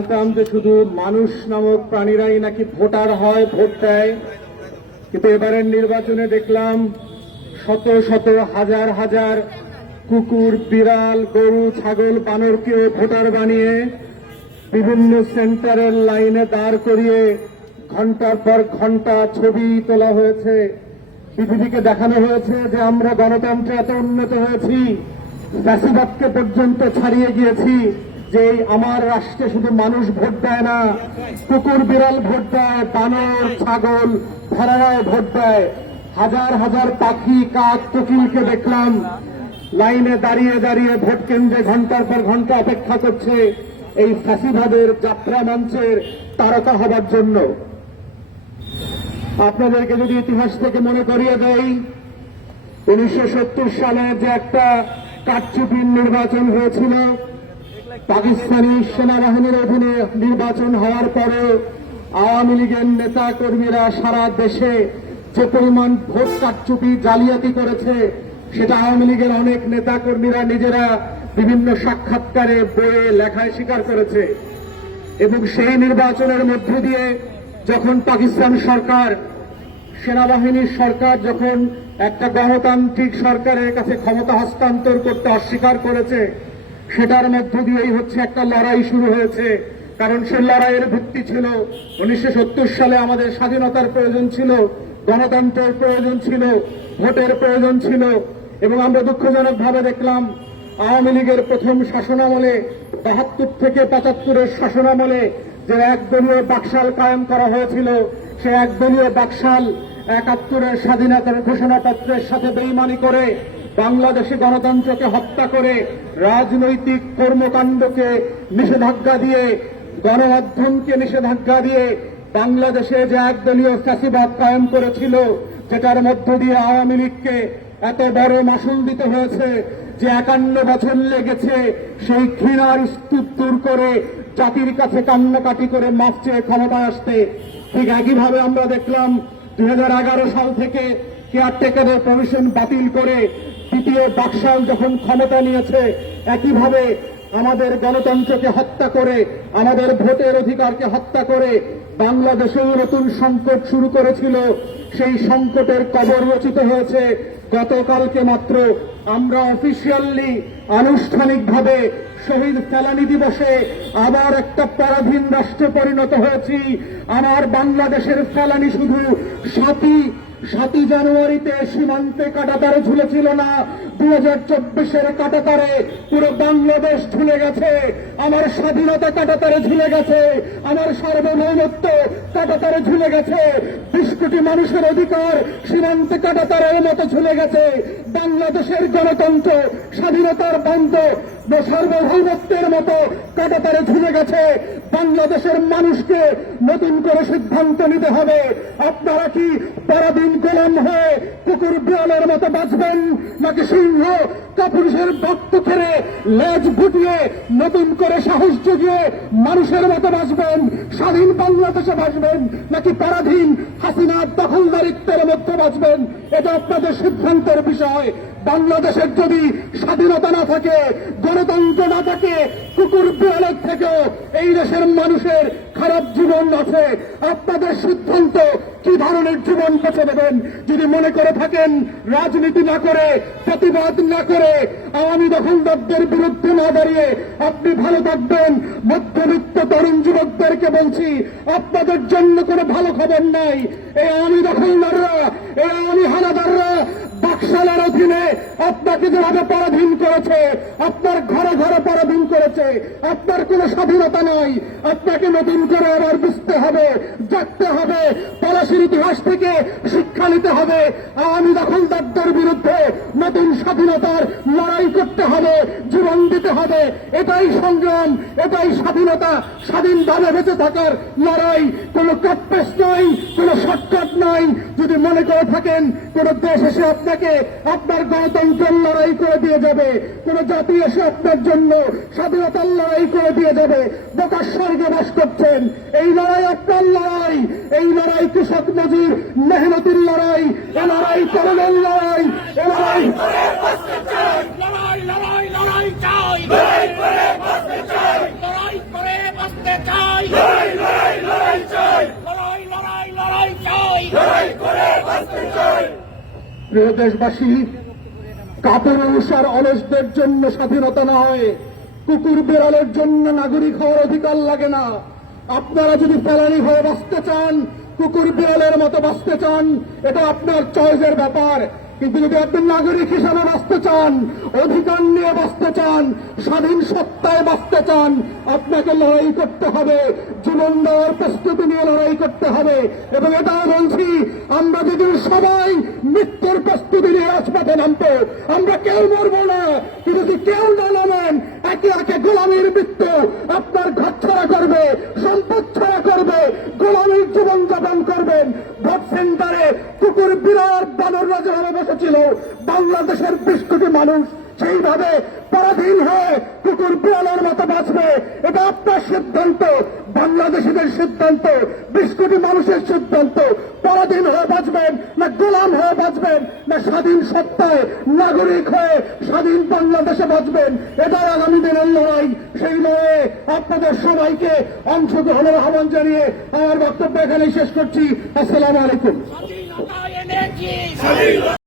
জানতাম যে শুধু মানুষ নামক প্রাণীরাই নাকি ভোটার হয়, ভোট দেয়। কিন্তু এবারের নির্বাচনে দেখলাম শত শত হাজার হাজার কুকুর, বিড়াল, গরু, ছাগল বানরকে ভোটার বানিয়ে বিভিন্ন সেন্টারের লাইনে দাঁড় করিয়ে ঘণ্টার পর ঘণ্টা ছবি তোলা হয়েছে। পৃথিবীকে দেখানো হয়েছে যে আমরা গণতন্ত্রে এত উন্নত হয়েছি, ফ্যাসিবাদকে পর্যন্ত ছাড়িয়ে গিয়েছি। যে আমার রাষ্ট্রে শুধু মানুষ ভোট দেয় না, কুকুর, বিড়াল ভোট দেয়, বানর, ছাগল ভেড়ারায় ভোট দেয়। হাজার হাজার পাখি, কাক, কোকিলকে দেখলাম, লাইনে দাঁড়িয়ে দাঁড়িয়ে ভোট কেন্দ্রে ঘণ্টার পর ঘণ্টা অপেক্ষা করছে এই ফ্যাসিবাদের যাত্রা মঞ্চের তারকা হবার জন্য। আপনাদেরকে যদি ইতিহাস থেকে মনে করিয়ে দেই, উনিশশো সত্তর সালে যে একটা কারচুপির নির্বাচন হয়েছিল পাকিস্তানি সেনাবাহিনীর অধীনে নির্বাচন হওয়ার পরে আওয়ামী লীগের নেতা কর্মীরা সারা দেশে যে পরিমাণ ভোট কারচুপি জালিয়াতি করেছে, সেটা আওয়ামী লীগের অনেক নেতা কর্মীরা নিজেরা বিভিন্ন সাক্ষাৎকারে, বইয়ে, লেখায় স্বীকার করেছে। এবং সেই নির্বাচনের মধ্য দিয়ে যখন পাকিস্তান সরকার, সেনাবাহিনীর সরকার যখন একটা গণতান্ত্রিক সরকারের কাছে ক্ষমতা হস্তান্তর করতে অস্বীকার করেছে সেটার মধ্য দিয়েই হচ্ছে একটা লড়াই শুরু হয়েছে। কারণ সে লড়াইয়ের ভিত্তি ছিল, উনিশশো সত্তর সালে আমাদের স্বাধীনতার প্রয়োজন ছিল, গণতন্ত্রের প্রয়োজন ছিল, ভোটের প্রয়োজন ছিল, এবং আমরা দুঃখজনক ভাবে দেখলাম, আওয়ামী লীগের প্রথম শাসনামলে, বাহাত্তর থেকে পঁচাত্তরের শাসনামলে যে একদলীয় বাকশাল কায়েম করা হয়েছিল সে একদলীয় বাকশাল একাত্তরের স্বাধীনতার ঘোষণাপত্রের সাথে বেইমানি করে বাংলাদেশে গণতন্ত্রকে হত্যা করে রাজনৈতিক কর্মকাণ্ডকে নিষেধাজ্ঞা দিয়ে, গণমাধ্যমকে নিষেধাজ্ঞা দিয়ে বাংলাদেশে যে একদলীয় ফ্যাসিবাদ কায়েম করেছিল, যেটার মধ্য দিয়ে আওয়ামী লীগকে এত বড় মাসুল দিতে হয়েছে যে একান্ন বছর লেগেছে সেই ঘৃণার স্তূপ দূর করে জাতির কাছে কান্নাকাটি করে মাফ চেয়ে ক্ষমতায় আসতে। ঠিক একইভাবে আমরা দেখলাম দু হাজার এগারো সাল থেকে কেয়ারটেকারের প্রমিশন বাতিল করে দ্বিতীয় বাকশাল যখন ক্ষমতা নিয়েছে, একইভাবে আমাদের গণতন্ত্রকে হত্যা করে, আমাদের ভোটের অধিকারকে হত্যা করে বাংলাদেশেও নতুন সংকট শুরু করেছিল। সেই সংকটের কবর রচিত হয়েছে। গতকালকে মাত্র আমরা অফিসিয়ালি আনুষ্ঠানিকভাবে শহীদ ফেলানি দিবসে আবার একটা পরাধীন রাষ্ট্রে পরিণত হয়েছি। আমার বাংলাদেশের ফেলানি শুধু সাতই সাতই জানুয়ারিতে সীমান্তে কাটাতার ঝুলেছিল না। দু কাটাতারে পুরো বাংলাদেশ ঝুলে গেছে। আমার স্বাধীনতা কাটাতারে ঝুলে গেছে। আমার সার্বভৌমত্ব কাটাতারে ঝুলে গেছে। বিশ কোটি মানুষের অধিকার সীমান্তে কাটাতারের মতো ঝুলে গেছে। বাংলাদেশের গণতন্ত্র, স্বাধীনতার বন্ধ, সার্বভৌমত্বের মতো কাটাতারে ঝুলে গেছে। বাংলাদেশের মানুষকে নতুন করে সিদ্ধান্ত নিতে হবে। আপনারা কি পরাধীন গোলাম হয়ে কুকুর বিড়ালের মতো বাঁচবেন নাকি সিংহ কাপুরুষের ভক্ত ফেরে লেজ গুটিয়ে নতুন করে সাহস জুগিয়ে মানুষের মতো বাঁচবেন স্বাধীন বাংলাদেশে বাঁচবেন নাকি পরাধীন হাসিনা দখলদারিত্বের মধ্যে বাঁচবেন এটা আপনাদের সিদ্ধান্তের বিষয়। বাংলাদেশের যদি স্বাধীনতা না থাকে, গণতন্ত্র না থাকে, কুকুর বিড়ালের থেকেও এই দেশের মানুষের খারাপ জীবন আছে। আপনাদের সিদ্ধান্ত কি ধরনের জীবন বেঁচে দেবেন যদি মনে করে থাকেন, রাজনীতি না করে, প্রতিবাদ না করে, আওয়ামী দখলদারদের বিরুদ্ধে না দাঁড়িয়ে আপনি ভালো থাকবেন। মধ্যবিত্ত তরুণ যুবকদেরকে বলছি, আপনাদের জন্য কোনো ভালো খবর নাই। এই আওয়ামী দখলদাররা, এই আওয়ামী হানাদাররা বাকশালের অধীনে আপনাকে যেভাবে পরাধীন করেছে, আপনার ঘরে ঘরে পরাধীন করেছে, আপনার কোনো স্বাধীনতা নাই। আপনাকে নতুন করে আবার বুঝতে হবে জাগতে হবে, পলাশির ইতিহাস থেকে শিক্ষা নিতে হবে। আওয়ামী দখলদারদের বিরুদ্ধে নতুন স্বাধীনতার লড়াই করতে হবে এটাই সংগ্রাম এটাই স্বাধীনতা স্বাধীনভাবে বেঁচে থাকার লড়াই কোনো কাটপেস নয় কোনো শর্টকাট নাই যদি মনে করে থাকেন কোন দেশ এসে আপনাকে আপনার গণতন্ত্রের লড়াই করে দিয়ে যাবে কোন জাতি এসে আপনার জন্য স্বাধীনতার লড়াই করে দিয়ে যাবে বোকার স্বর্গে বাস করছেন এই লড়াই আপনার লড়াই এই লড়াই কৃষক মজুর মেহনতির লড়াই এ লড়াই তরুণের লড়াই এ লড়াই লড়াই লড়াই চাই লড়াই করে বাঁচতে চাই। লড়াই করে বাঁচতে বাঁচতে চাই। লড়াই লড়াই লড়াই চাই। লড়াই লড়াই লড়াই চাই। লড়াই করে বাঁচতে চাই। প্রিয় দেশবাসী কাপুরুষ আর অলসদের জন্য স্বাধীনতা নয় কুকুর বেড়ালের জন্য নাগরিক হওয়ার অধিকার লাগে না। আপনারা যদি ফেলানি হয়ে বাঁচতে চান কুকুর বিড়ালের মতো বাঁচতে চান এটা আপনার চয়েসের ব্যাপার। কিন্তু যদি আপনি নাগরিক হিসাবে বাঁচতে চান, অধিকার নিয়ে বাঁচতে চান, স্বাধীন সত্তায় বাঁচতে চান, আপনাকে লড়াই করতে হবে, জীবন দেওয়ার প্রস্তুতি নিয়ে লড়াই করতে হবে। এবং এটাও বলছি, আমরা যদি সবাই মৃত্যুর প্রস্তুতি নিয়ে রাজপথে নামবো, আমরা কেউ মরবো না। কিন্তু যদি কেউ না নামেন, একে একে গোলামীর মৃত্যু আপনার ঘর ছাড়া করবে, সম্পদ ছাড়া করবে, গোলামীর জীবন যাপন করবেন। ভোট সেন্টারে কুকুর বিরাট বানর রাজা হয়ে বসেছিল। বাংলাদেশের বিশ কোটি মানুষ সেইভাবে পরাধীন হয়ে কুকুর বিড়ালের মতো বাঁচবে। এটা আপনার সিদ্ধান্ত, বাংলাদেশিদের সিদ্ধান্ত, বিশ কোটি মানুষের সিদ্ধান্ত। পরাধীন হয়ে বাঁচবেন না গোলাম হয়ে বাঁচবেন না স্বাধীন সত্তায় নাগরিক হয়ে স্বাধীন বাংলাদেশে বাঁচবেন। এটাই আগামী দিনের লড়াই, সেই লড়াইয়ে আপনাদের সবাইকে অংশগ্রহণের আহ্বান জানিয়ে আমার বক্তব্য এখানেই শেষ করছি। আসসালামু আলাইকুম। স্বাধীনতা এনেছি